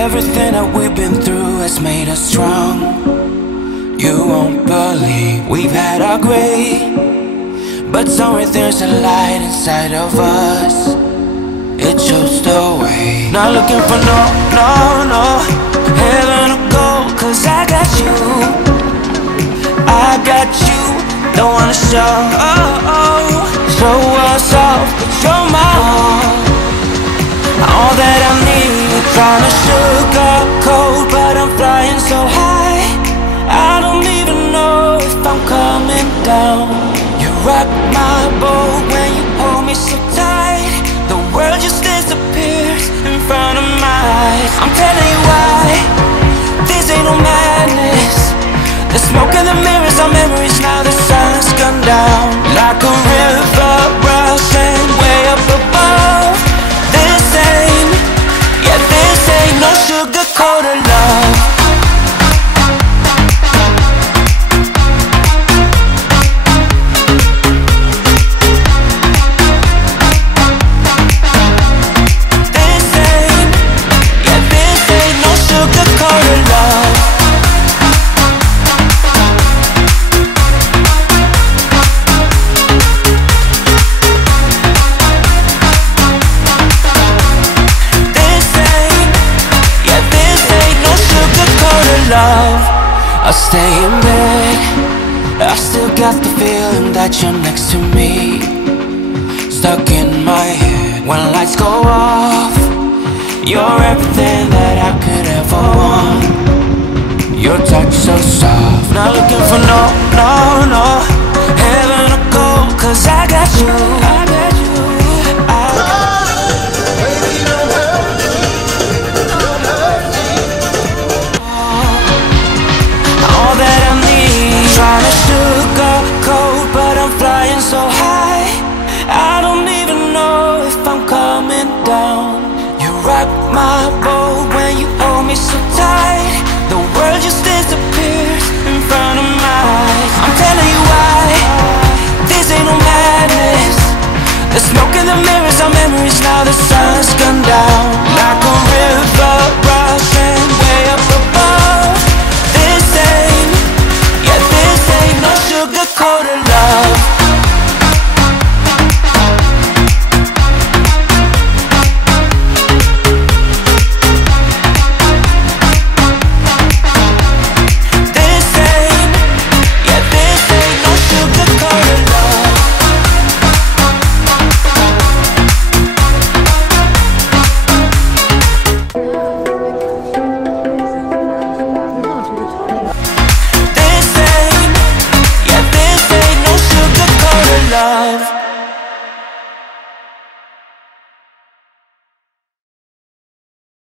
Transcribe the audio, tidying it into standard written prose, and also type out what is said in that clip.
Everything that we've been through has made us strong. You won't believe we've had our gray, but somewhere there's a light inside of us. It shows the way. Not looking for no heaven or gold, 'cause I got you. I got you. Don't wanna show us off, but you're my all that I need. Trying to sugarcoat, but I'm flying so high, I don't even know if I'm coming down. You rock my boat when you hold me so tight. The world just disappears in front of my eyes. I'm telling you why, this ain't no madness. The smoke in the mirrors are memories, now the sun's gone down. Like a river rushing way up above. This ain't no sugar-coated love. This ain't no sugar-coated love. Love, I'll stay in bed. I still got the feeling that you're next to me, stuck in my head when lights go off. You're everything that I could ever want. Your touch so soft. Not looking for no heaven or gold, 'cause I got you. Trying to sugarcoat, but I'm flying so high, I don't even know if I'm coming down. You rock my boat when you hold me so tight. The world just disappears in front of my eyes. I'm telling you why, this ain't no madness. The smoke in the mirrors are memories, now the sun